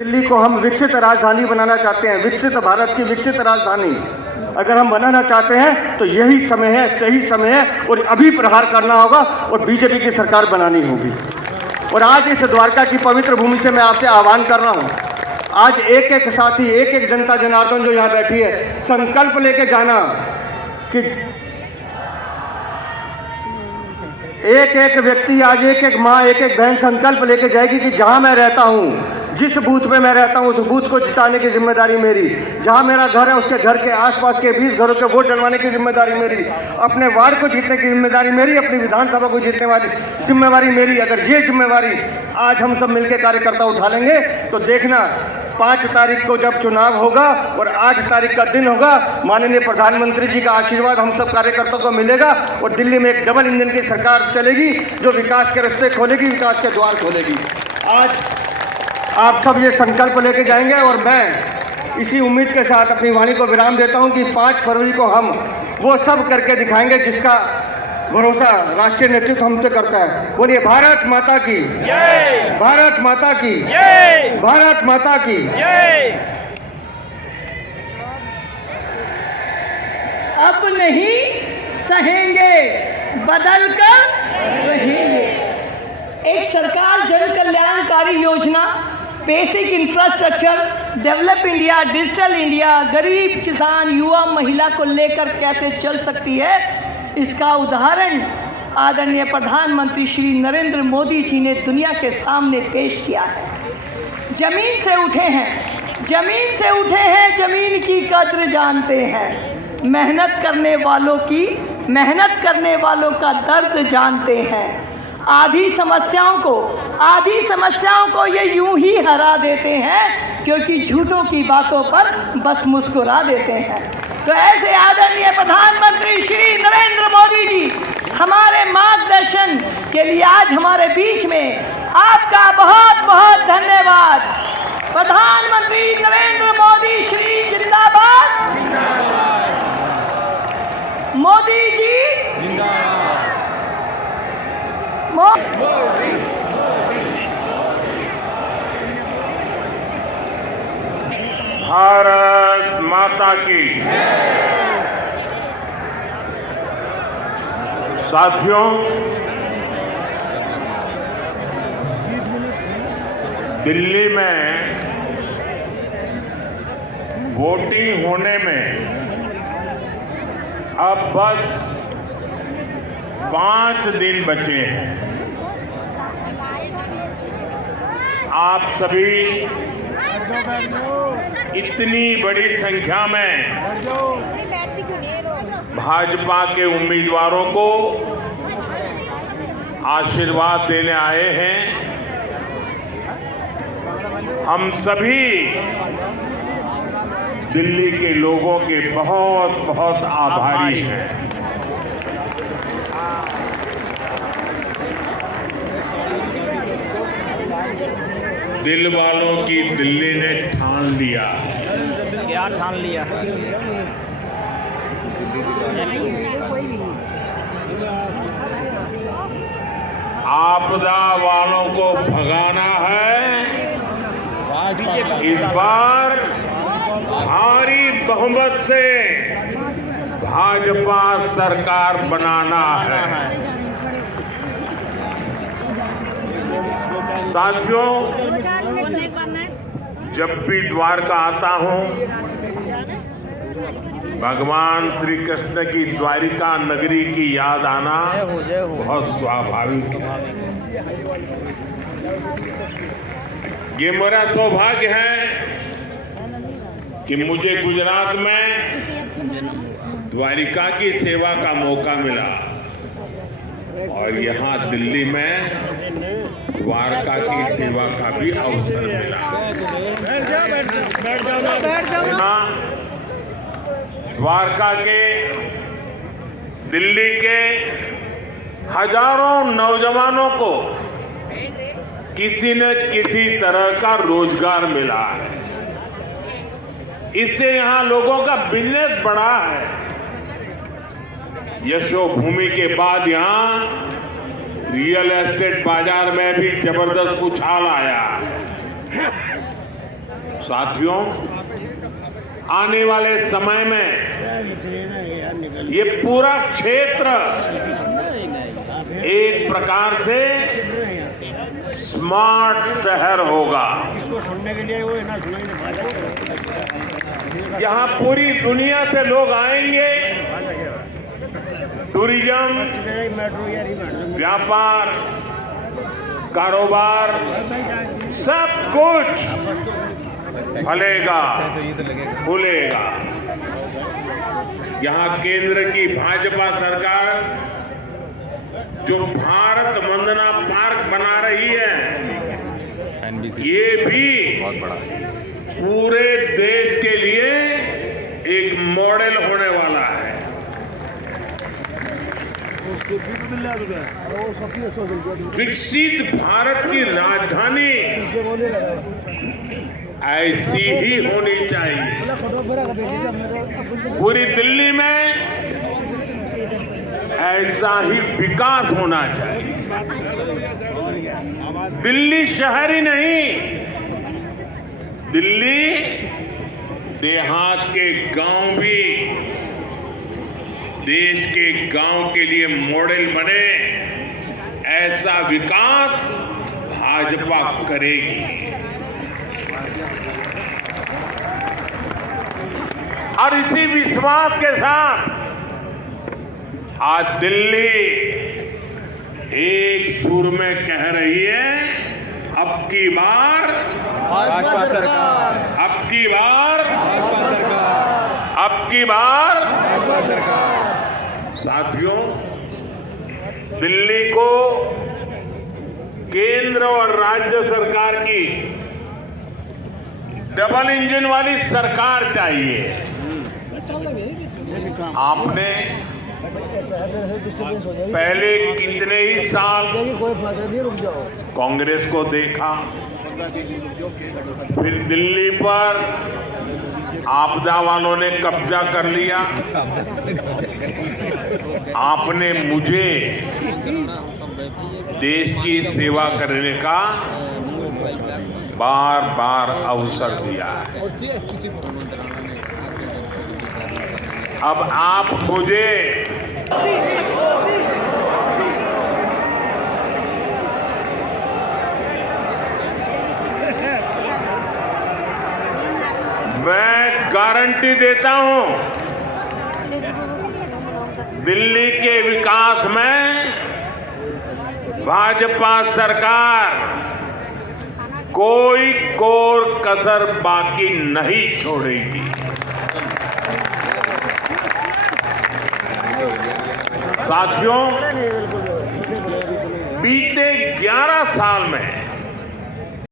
दिल्ली को हम विकसित राजधानी बनाना चाहते हैं, विकसित भारत की विकसित राजधानी अगर हम बनाना चाहते हैं तो यही समय है, सही समय है और अभी प्रहार करना होगा और बीजेपी की सरकार बनानी होगी। और आज इस द्वारका की पवित्र भूमि से मैं आपसे आह्वान कर रहा हूँ, आज एक एक साथी, एक एक जनता जनार्दन जो यहाँ बैठी है, संकल्प लेके जाना कि एक एक व्यक्ति, आज एक एक माँ, एक एक बहन संकल्प लेके जाएगी कि जहाँ मैं रहता हूँ, जिस बूथ पे मैं रहता हूँ, उस बूथ को जिताने की जिम्मेदारी मेरी। जहाँ मेरा घर है उसके घर के आसपास के 20 घरों के वोट डलवाने की जिम्मेदारी मेरी। अपने वार्ड को जीतने की जिम्मेदारी मेरी, अपनी विधानसभा को जीतने वाली जिम्मेवारी मेरी। अगर ये जिम्मेवारी आज हम सब मिलकर कार्यकर्ता उठा लेंगे तो देखना 5 तारीख को जब चुनाव होगा और 8 तारीख का दिन होगा, माननीय प्रधानमंत्री जी का आशीर्वाद हम सब कार्यकर्ताओं को मिलेगा और दिल्ली में एक डबल इंजन की सरकार चलेगी जो विकास के रास्ते खोलेगी, विकास के द्वार खोलेगी। आज आप सब ये संकल्प लेके जाएंगे और मैं इसी उम्मीद के साथ अपनी वाणी को विराम देता हूं कि 5 फरवरी को हम वो सब करके दिखाएंगे जिसका भरोसा राष्ट्रीय नेतृत्व हमसे करता है। बोलिए भारत माता की जय, भारत माता की जय, भारत माता की जय। अब नहीं सहेंगे, बदल कर रहेंगे। एक सरकार जन कल्याणकारी योजना, basic infrastructure, develop India, digital India, गरीब किसान, युवा, महिला को लेकर कैसे चल सकती है, इसका उदाहरण आदरणीय प्रधानमंत्री श्री नरेंद्र मोदी जी ने दुनिया के सामने पेश किया है। जमीन से उठे हैं, जमीन से उठे हैं, जमीन की कद्र जानते हैं, मेहनत करने वालों की, मेहनत करने वालों का दर्द जानते हैं। आधी समस्याओं को ये यूं ही हरा देते हैं क्योंकि झूठों की बातों पर बस मुस्कुरा देते हैं। तो ऐसे आदरणीय प्रधानमंत्री श्री नरेंद्र मोदी जी हमारे मार्गदर्शन के लिए आज हमारे बीच में, आपका बहुत बहुत धन्यवाद। प्रधानमंत्री नरेंद्र मोदी श्री जिंदाबाद, मोदी जी भारत माता की। साथियों, दिल्ली में वोटिंग होने में अब बस 5 दिन बचे हैं। आप सभी इतनी बड़ी संख्या में भाजपा के उम्मीदवारों को आशीर्वाद देने आए हैं। हम सभी दिल्ली के लोगों के बहुत बहुत आभारी हैं। दिल वालों की दिल्ली ने ठान लिया। क्या ठान लिया? आपदा वालों को भगाना है। इस बार भारी बहुमत से भाजपा सरकार बनाना है। साथियों, जब भी द्वारका आता हूं, भगवान श्री कृष्ण की द्वारिका नगरी की याद आना बहुत स्वाभाविक है। ये मेरा सौभाग्य है कि मुझे गुजरात में द्वारिका की सेवा का मौका मिला और यहाँ दिल्ली में द्वारका की सेवा का भी अवसर मिला। द्वारका के, दिल्ली के हजारों नौजवानों को किसी न किसी तरह का रोजगार मिला है। इससे यहाँ लोगों का बिजनेस बढ़ा है। यशोभूमि के बाद यहाँ रियल एस्टेट बाजार में भी जबरदस्त उछाल आया। साथियों, आने वाले समय में ये पूरा क्षेत्र एक प्रकार से स्मार्ट शहर होगा। यहाँ पूरी दुनिया से लोग आएंगे। टूरिज्म, व्यापार, कारोबार, सब कुछ फलेगा, फूलेगा। यहाँ केंद्र की भाजपा सरकार जो भारत वंदना पार्क बना रही है, ये भी पूरे देश के लिए एक मॉडल होने वाला है। विकसित भारत की राजधानी ऐसी ही होनी चाहिए। पूरी दिल्ली में ऐसा ही विकास होना चाहिए। दिल्ली शहर ही नहीं, दिल्ली देहात के गांव भी देश के गांव के लिए मॉडल बने, ऐसा विकास भाजपा करेगी। और इसी विश्वास के साथ आज दिल्ली एक सुर में कह रही है, अब की बार भाजपा सरकार, अब की बार भाजपा सरकार, अब की बार भाजपा सरकार। साथियों, दिल्ली को केंद्र और राज्य सरकार की डबल इंजन वाली सरकार चाहिए। आपने पहले कितने ही साल कांग्रेस को देखा, फिर दिल्ली पर आपदा वालों ने कब्जा कर लिया। आपने मुझे देश की सेवा करने का बार बार अवसर दिया है। अब आप मुझे मैं गारंटी देता हूं, दिल्ली के विकास में भाजपा सरकार कोई कोर कसर बाकी नहीं छोड़ेगी। साथियों, बीते 11 साल में